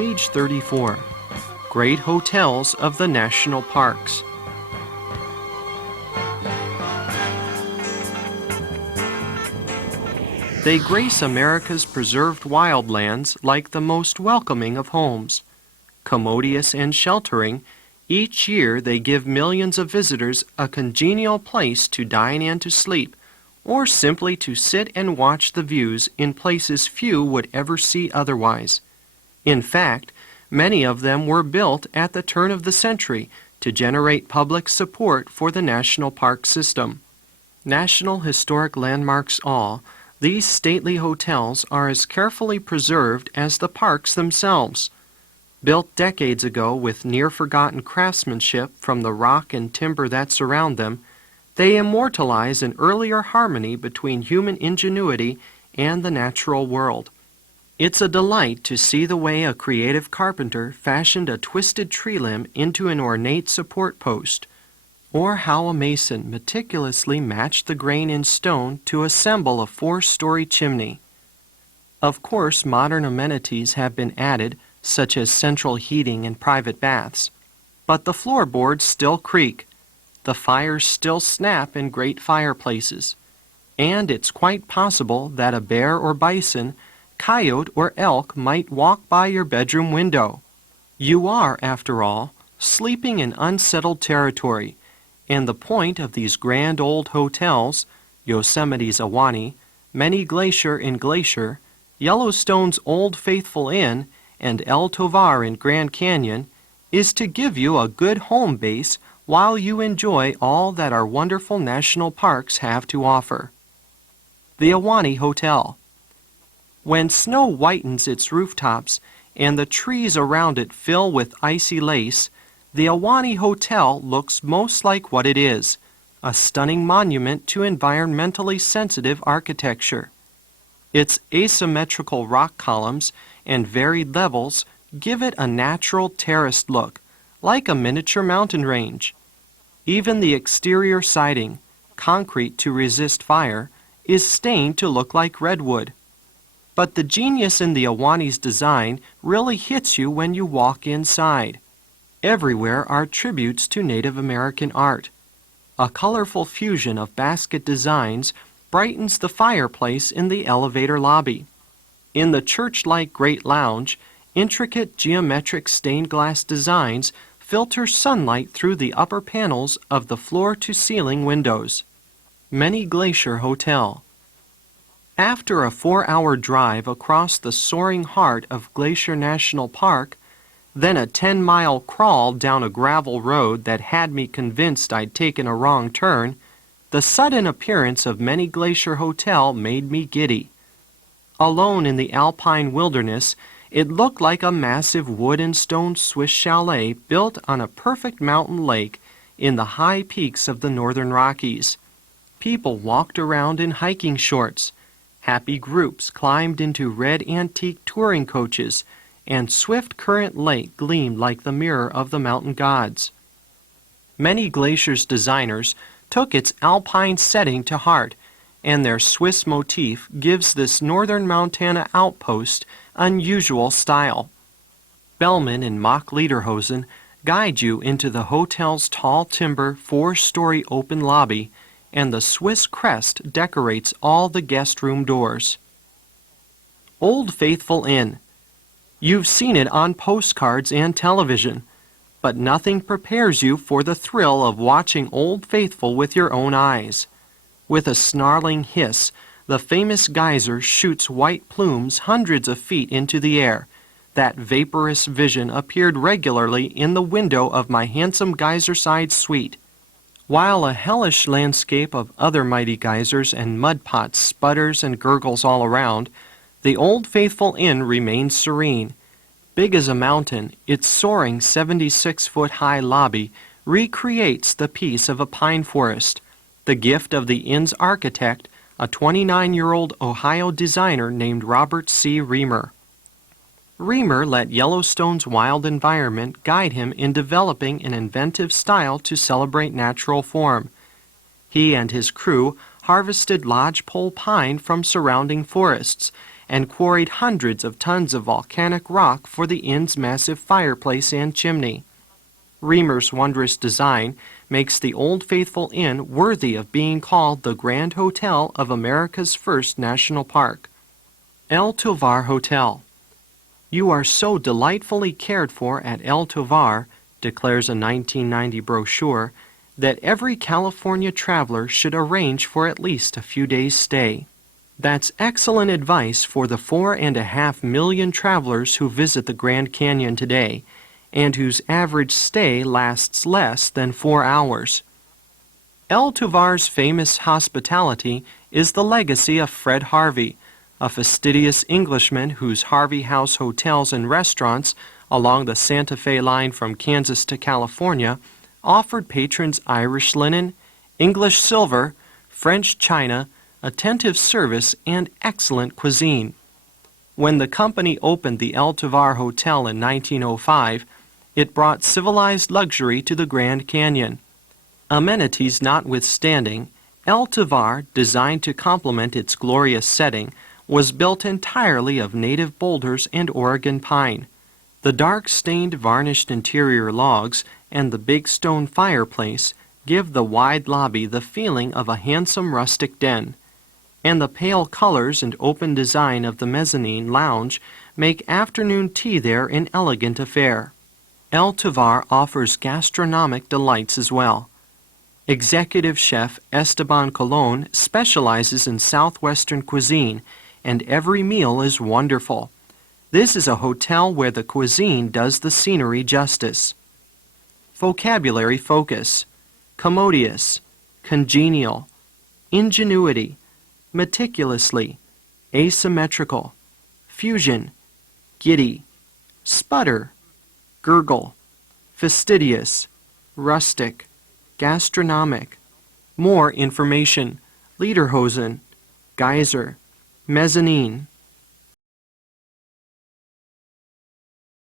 Page 34. Great Hotels of the National Parks. They grace America's preserved wildlands like the most welcoming of homes. Commodious and sheltering, each year they give millions of visitors a congenial place to dine and to sleep, or simply to sit and watch the views in places few would ever see otherwise. In fact, many of them were built at the turn of the century to generate public support for the national park system. National Historic Landmarks all, these stately hotels are as carefully preserved as the parks themselves. Built decades ago with near-forgotten craftsmanship from the rock and timber that surround them, they immortalize an earlier harmony between human ingenuity and the natural world. It's a delight to see the way a creative carpenter fashioned a twisted tree limb into an ornate support post, or how a mason meticulously matched the grain in stone to assemble a 4-story chimney. Of course, modern amenities have been added, such as central heating and private baths, but the floorboards still creak, the fires still snap in great fireplaces, and it's quite possible that a bear or bison, coyote or elk might walk by your bedroom window. You are, after all, sleeping in unsettled territory, and the point of these grand old hotels, Yosemite's Ahwahnee, Many Glacier in Glacier, Yellowstone's Old Faithful Inn, and El Tovar in Grand Canyon, is to give you a good home base while you enjoy all that our wonderful national parks have to offer. The Ahwahnee Hotel. When snow whitens its rooftops and the trees around it fill with icy lace, the Ahwahnee Hotel looks most like what it is, a stunning monument to environmentally sensitive architecture. Its asymmetrical rock columns and varied levels give it a natural terraced look, like a miniature mountain range. Even the exterior siding, concrete to resist fire, is stained to look like redwood. But the genius in the Ahwahnee's design really hits you when you walk inside. Everywhere are tributes to Native American art. A colorful fusion of basket designs brightens the fireplace in the elevator lobby. In the church-like Great Lounge, intricate geometric stained glass designs filter sunlight through the upper panels of the floor-to-ceiling windows. Many Glacier Hotel. After a 4-hour drive across the soaring heart of Glacier National Park, then a 10-mile crawl down a gravel road that had me convinced I'd taken a wrong turn, the sudden appearance of Many Glacier Hotel made me giddy. Alone in the alpine wilderness, it looked like a massive wood and stone Swiss chalet built on a perfect mountain lake in the high peaks of the northern Rockies. People walked around in hiking shorts. Happy groups climbed into red antique touring coaches, and Swift Current Lake gleamed like the mirror of the mountain gods. Many Glacier's designers took its alpine setting to heart, and their Swiss motif gives this northern Montana outpost unusual style. Bellman and Mock Lederhosen guide you into the hotel's tall timber 4-story open lobby, and the Swiss crest decorates all the guest room doors. Old Faithful Inn. You've seen it on postcards and television, but nothing prepares you for the thrill of watching Old Faithful with your own eyes. With a snarling hiss, the famous geyser shoots white plumes hundreds of feet into the air. That vaporous vision appeared regularly in the window of my handsome geyser-side suite. While a hellish landscape of other mighty geysers and mud pots sputters and gurgles all around, the Old Faithful Inn remains serene. Big as a mountain, its soaring 76-foot-high lobby recreates the peace of a pine forest, the gift of the inn's architect, a 29-year-old Ohio designer named Robert C. Reamer. Reamer let Yellowstone's wild environment guide him in developing an inventive style to celebrate natural form. He and his crew harvested lodgepole pine from surrounding forests and quarried hundreds of tons of volcanic rock for the inn's massive fireplace and chimney. Reamer's wondrous design makes the Old Faithful Inn worthy of being called the Grand Hotel of America's first national park. El Tovar Hotel. You are so delightfully cared for at El Tovar, declares a 1990 brochure, that every California traveler should arrange for at least a few days' stay. That's excellent advice for the 4.5 million travelers who visit the Grand Canyon today, and whose average stay lasts less than 4 hours. El Tovar's famous hospitality is the legacy of Fred Harvey, a fastidious Englishman whose Harvey House hotels and restaurants along the Santa Fe line from Kansas to California offered patrons Irish linen, English silver, French china, attentive service, and excellent cuisine. When the company opened the El Tovar Hotel in 1905, it brought civilized luxury to the Grand Canyon. Amenities notwithstanding, El Tovar, designed to complement its glorious setting, was built entirely of native boulders and Oregon pine. The dark-stained varnished interior logs and the big stone fireplace give the wide lobby the feeling of a handsome rustic den, and the pale colors and open design of the mezzanine lounge make afternoon tea there an elegant affair. El Tovar offers gastronomic delights as well. Executive chef Esteban Colon specializes in southwestern cuisine, and every meal is wonderful. This is a hotel where the cuisine does the scenery justice. Vocabulary focus: commodious, congenial, ingenuity, meticulously, asymmetrical, fusion, giddy, sputter, gurgle, fastidious, rustic, gastronomic. More information: Lederhosen, geyser, mezzanine.